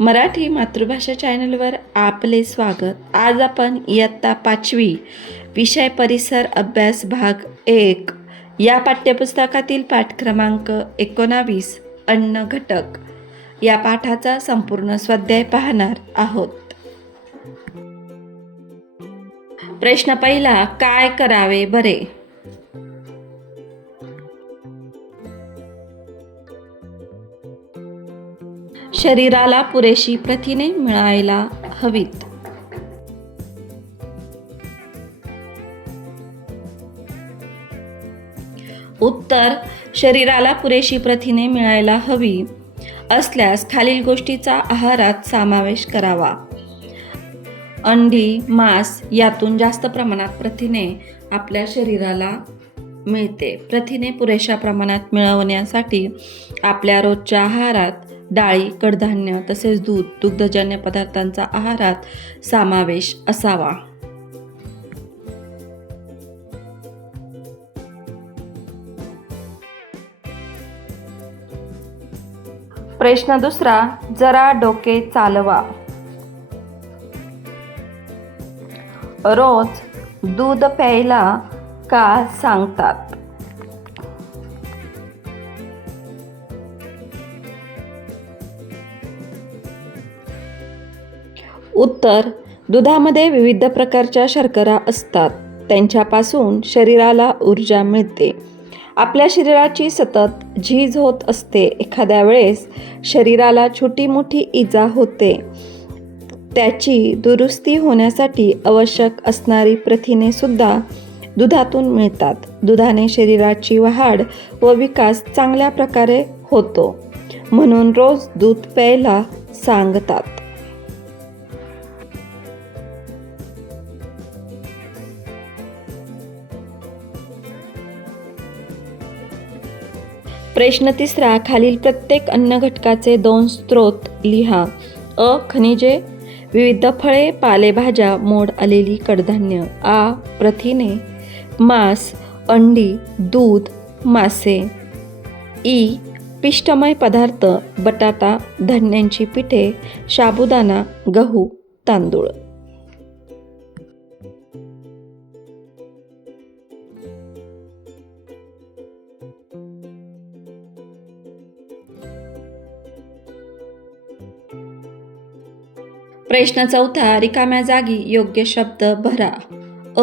मराठी मातृभाषा चॅनलवर आपले स्वागत. आज आपण इयत्ता 5वी विषय परिसर अभ्यास भाग 1 या पाठ्यपुस्तकातील पाठ क्रमांक 19 अन्न घटक या पाठाचा संपूर्ण स्वाध्याय पाहणार आहोत. प्रश्न पहिला, काय करावे बरे? शरीराला पुरेशी प्रथिने मिळायला हवीत. उत्तर, शरीराला पुरेशी प्रथिने मिळायला हवी असल्यास खालील गोष्टीचा आहारात समावेश करावा. अंडी, मांस यातून जास्त प्रमाणात प्रथिने आपल्या शरीराला मिळते. प्रथिने पुरेशा प्रमाणात मिळवण्यासाठी आपल्या रोजच्या आहारात डाळी, कडधान्य तसेच दूध, दुग्धजन्य पदार्थांचा आहारात समावेश असावा. प्रश्न दुसरा, जरा डोके चालवा. रोज दूध प्यायला का सांगतात? उत्तर, दुधामध्ये विविध प्रकारच्या शर्करा असतात. त्यांच्यापासून शरीराला ऊर्जा मिळते. आपल्या शरीराची सतत झीज होत असते. एखाद्या वेळेस शरीराला छोटी मोठी इजा होते. त्याची दुरुस्ती होण्यासाठी आवश्यक असणारी प्रथिने सुद्धा दुधातून मिळतात. दुधाने शरीराची वाढ व विकास चांगल्या प्रकारे होतो, म्हणून रोज दूध प्यायला सांगतात. प्रश्न तिसरा, खालील प्रत्येक अन्न घटकाचे 2 स्रोत लिहा. अ. खनिजे, विविध फळे, पालेभाज्या, मोड आलेली कडधान्य. आ. प्रथिने, मांस, अंडी, दूध, मासे. ई. पिष्टमय पदार्थ, बटाटा, धान्यांची पिठे, साबुदाणा, गहू, तांदूळ. प्रश्न चौथा, रिकाम्या जागी योग्य शब्द भरा. अ.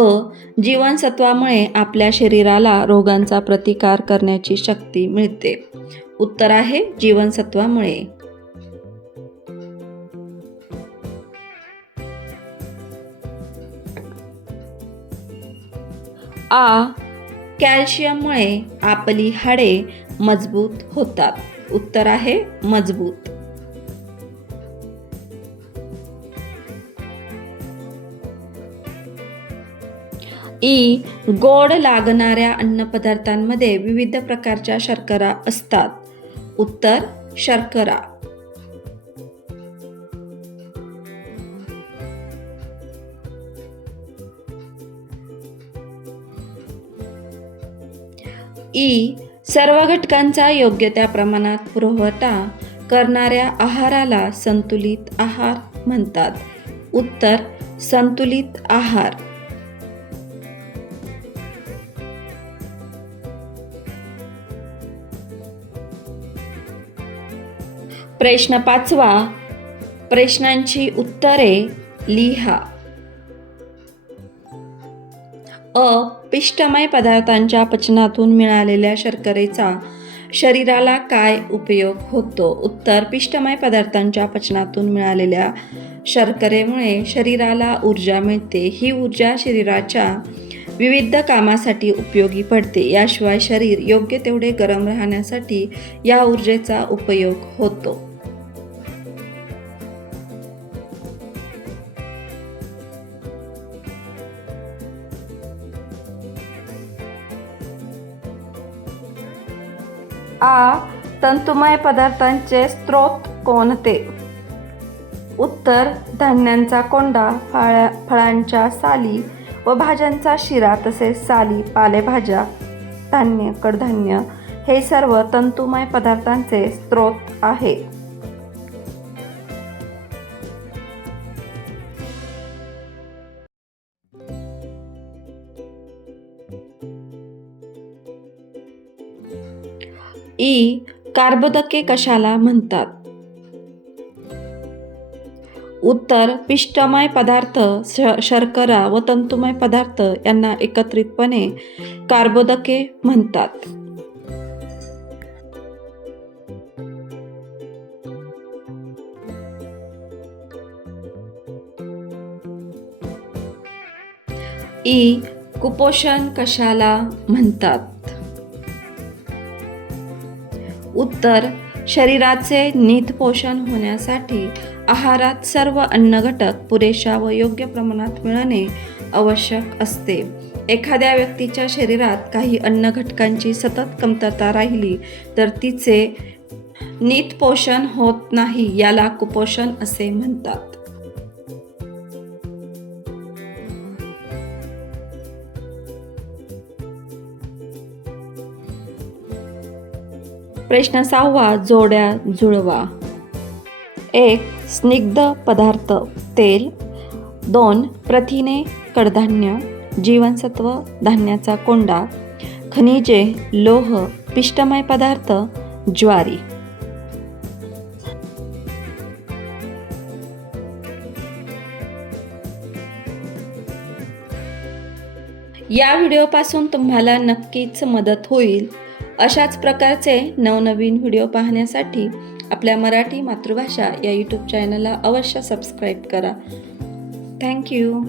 जीवनसत्वामुळे आपल्या शरीराला रोगांचा प्रतिकार करण्याची शक्ती मिळते. उत्तर आहे जीवनसत्वामुळे. आ. कॅल्शियममुळे आपली हाडे मजबूत होतात. उत्तर आहे मजबूत. ई. गोड लागणाऱ्या अन्नपदार्थांमध्ये विविध प्रकारच्या शर्करा असतात. उत्तर शर्करा. ई. सर्व घटकांचा योग्य त्या प्रमाणात पुरवठा करणाऱ्या आहाराला संतुलित आहार म्हणतात. उत्तर संतुलित आहार. प्रश्न 5वा, प्रश्नांची उत्तरे लिहा. अ. पिष्टमय पदार्थांच्या पचनातून मिळालेल्या शर्करेचा शरीराला काय उपयोग होतो? उत्तर, पिष्टमय पदार्थांच्या पचनातून मिळालेल्या शर्करेमुळे शरीराला ऊर्जा मिळते. ही ऊर्जा शरीराच्या विविध कामासाठी उपयोगी पडते. याशिवाय शरीर योग्य तेवढे गरम राहण्यासाठी या ऊर्जेचा उपयोग होतो. आ. तंतुमय पदार्थांचे स्रोत कोणते? उत्तर, धान्यांचा कोंडा, फळांच्या साली व भाज्यांचा शिरा तसेच साली, पालेभाज्या, धान्य, कडधान्य हे सर्व तंतुमय पदार्थांचे स्रोत आहे. इ. कर्बोदके कशाला म्हणतात? उत्तर. पिष्टमय पदार्थ, शर्करा व तंतुमय पदार्थ यांना एकत्रितपणे कर्बोदके म्हणतात. इ. कुपोषण कशाला म्हणतात? उत्तर. शरीराचे नीट पोषण होण्यासाठी आहारात सर्व अन्न घटक पुरेशा व योग्य प्रमाणात मिळणे आवश्यक असते. एखाद्या व्यक्तीच्या शरीरात काही अन्न घटकांची सतत कमतरता राहिली तर तिचे नीट पोषण होत नाही, याला कुपोषण असे म्हणतात. प्रश्न 6. जोड्या जुळवा. 1. स्निग्ध पदार्थ तेल. 2. प्रथिने कडधान्य, जीवनसत्व धान्याचा कोंडा, खनिजे, लोह, पिष्टमय पदार्थ ज्वारी. या व्हिडिओपासून तुम्हाला नक्कीच मदत होईल. अशाच प्रकारचे नवनवीन व्हिडिओ पाहण्यासाठी आपल्या मराठी मातृभाषा या यूट्यूब चॅनलला अवश्य सबस्क्राईब करा. थँक्यू.